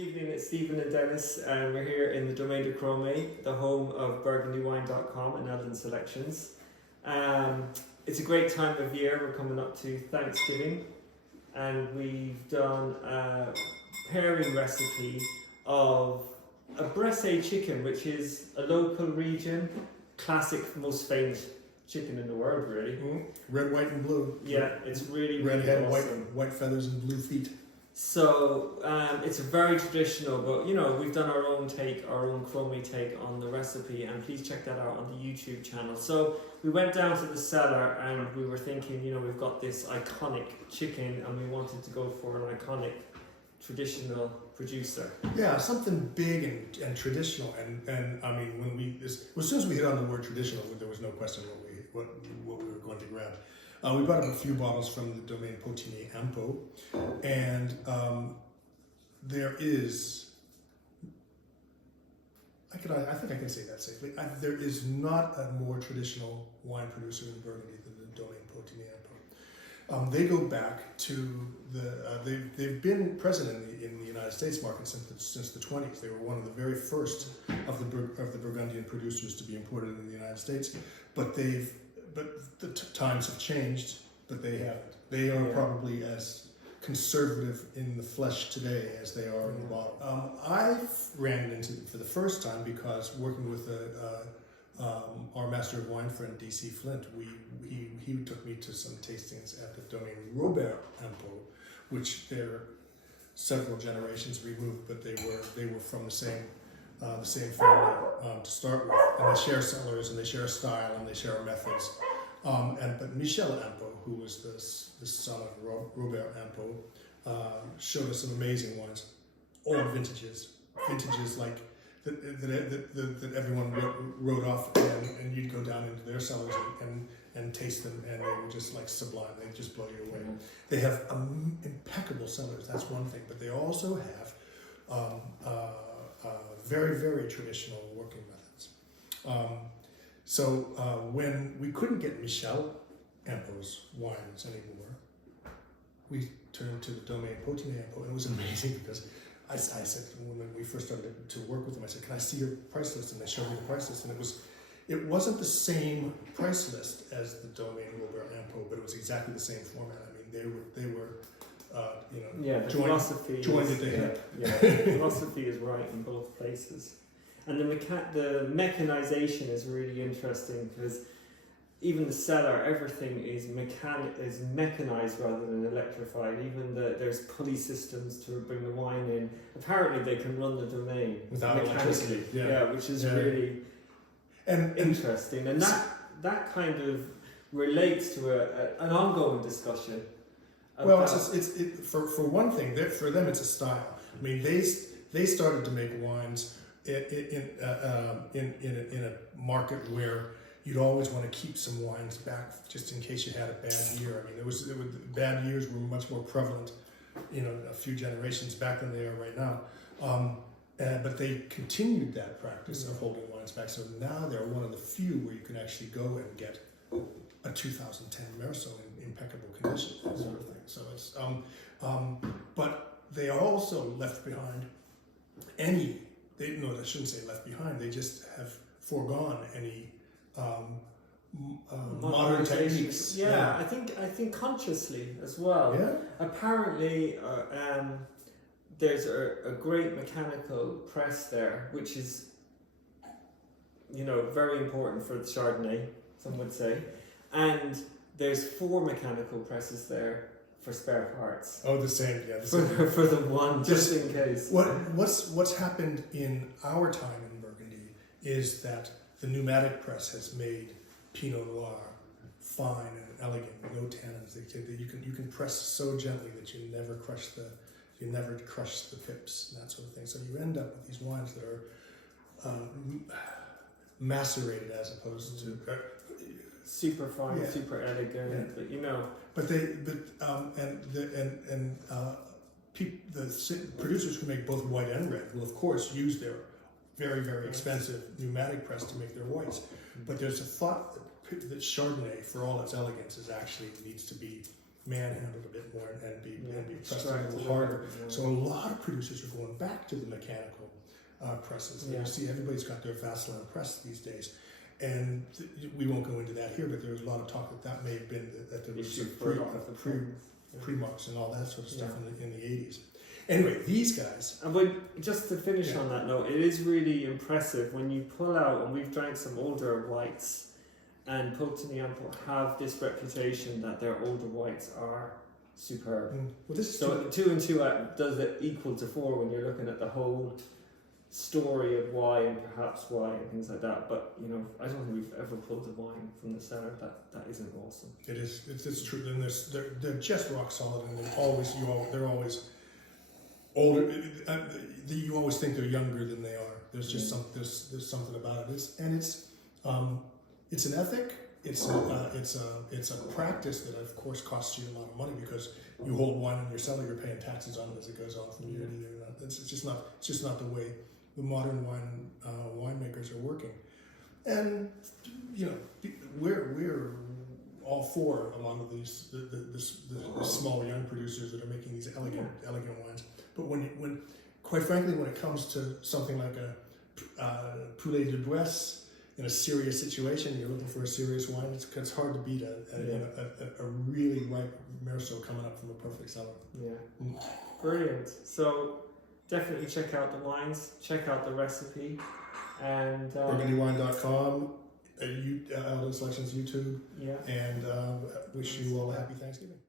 evening, it's Stephen and Dennis, and we're here in the Domaine de Cromey, the home of BurgundyWine.com and Eldon Selections. It's a great time of year. We're coming up to Thanksgiving, and we've done a pairing recipe of a Bresse chicken, which is a local region, classic, most famous chicken in the world, really. Red, white, and blue. Yeah, it's really, red really head, awesome. white feathers, and blue feet. So it's a very traditional, but you know, we've done our own take, our own Cromey take on the recipe, and please check that out on the YouTube channel. So we went down to the cellar and we were thinking, you know, we've got this iconic chicken and we wanted to go for an iconic traditional producer. Yeah, something big and traditional. And I mean, as soon as we hit on the word traditional, there was no question what we were going to grab. We brought up a few bottles from the Domaine Potinet-Ampeau, and there is, I think I can say that safely, there is not a more traditional wine producer in Burgundy than the Domaine Potinet-Ampeau. They go back to they've been present in the United States market since the 20s. They were one of the very first of the Burgundian producers to be imported in the United States, but the times have changed, but they haven't. They are probably as conservative in the flesh today as they are in the bottle. I ran into it for the first time because working with our Master of Wine friend, DC Flint, he took me to some tastings at the Domaine Robert-Ampeau, which they're several generations removed, but they were from the same family to start with, and they share cellars, and they share style, and they share methods. But Michel Ampeau, who was the son of Robert Ampeau, showed us some amazing wines, all vintages like that everyone wrote off, and you'd go down into their cellars and taste them, and they were just like sublime. They just blow you away. They have impeccable cellars. That's one thing, but they also have very, very traditional working methods. So when we couldn't get Michel Ampeau's wines anymore, we turned to the Domaine Potinet-Ampeau, and it was amazing because I said, when we first started to work with them, I said, "Can I see your price list?" And they showed me the price list, and it wasn't the same price list as the Domaine Robert-Ampeau, but it was exactly the same format. I mean, they were joined at the hip. Yeah, the philosophy is right in both places. And the mechanization is really interesting because even the cellar, everything is mechanized rather than electrified. Even there's pulley systems to bring the wine in. Apparently, they can run the domain without mechanically. electricity. Which is really interesting, and that kind of relates to an ongoing discussion. Well, for one thing, for them it's a style. I mean, they started to make wines in a market where you'd always want to keep some wines back just in case you had a bad year. I mean, bad years were much more prevalent, a few generations back than they are right now. But they continued that practice of holding wines back. So now they're one of the few where you can actually go and get a 2010 Merceau in impeccable condition, that sort of thing. So it's but they also left behind I shouldn't say left behind. They just have foregone any modern techniques. Yeah, I think consciously as well. Yeah. Apparently, there's a great mechanical press there, which is, very important for the Chardonnay, some would say. And there's 4 mechanical presses there for spare parts. Oh, the same, yeah. For the one, just in case. What's happened in our time in Burgundy is that the pneumatic press has made Pinot Noir fine and elegant, no tannins. You can press so gently that you never crush the pips and that sort of thing. So you end up with these wines that are macerated as opposed to super fine, super elegant, but the producers who make both white and red will of course use their very, very expensive pneumatic press to make their whites. But there's a thought that Chardonnay, for all its elegance, needs to be manhandled a bit more and be pressed a Extracted little harder. yeah. So a lot of producers are going back to the mechanical presses. Yeah. You see, everybody's got their Vaseline press these days. And we won't go into that here, but there was a lot of talk that may have been that there was pre-marks and all that sort of stuff in the 80s. Anyway, these guys. And just to finish on that note, it is really impressive when you pull out, and we've drank some older whites, and Potinet-Ampeau have this reputation that their older whites are superb. Well, this is so 2 and 2 does it equal to 4 when you're looking at the whole story of why and perhaps why and things like that. But you know, I don't think we've ever pulled a wine from the cellar that isn't awesome. It is. It's true. And they're just rock solid, and they're always older. You always think they're younger than they are. There's just there's something about it. It's an ethic. It's a practice that of course costs you a lot of money because you hold wine in your cellar. You're paying taxes on it as it goes on from year to year. It's just not the way the modern winemakers are working. And you know, we're all for a lot of these the small young producers that are making these elegant wines. But when quite frankly, when it comes to something like a Poulet de Bresse in a serious situation, you're looking for a serious wine. It's hard to beat a really ripe Merceau coming up from a perfect cellar. Yeah, brilliant. So definitely check out the wines, check out the recipe, and BurgundyWine.com, Alden Selections YouTube. Yeah, and wish you all a happy Thanksgiving.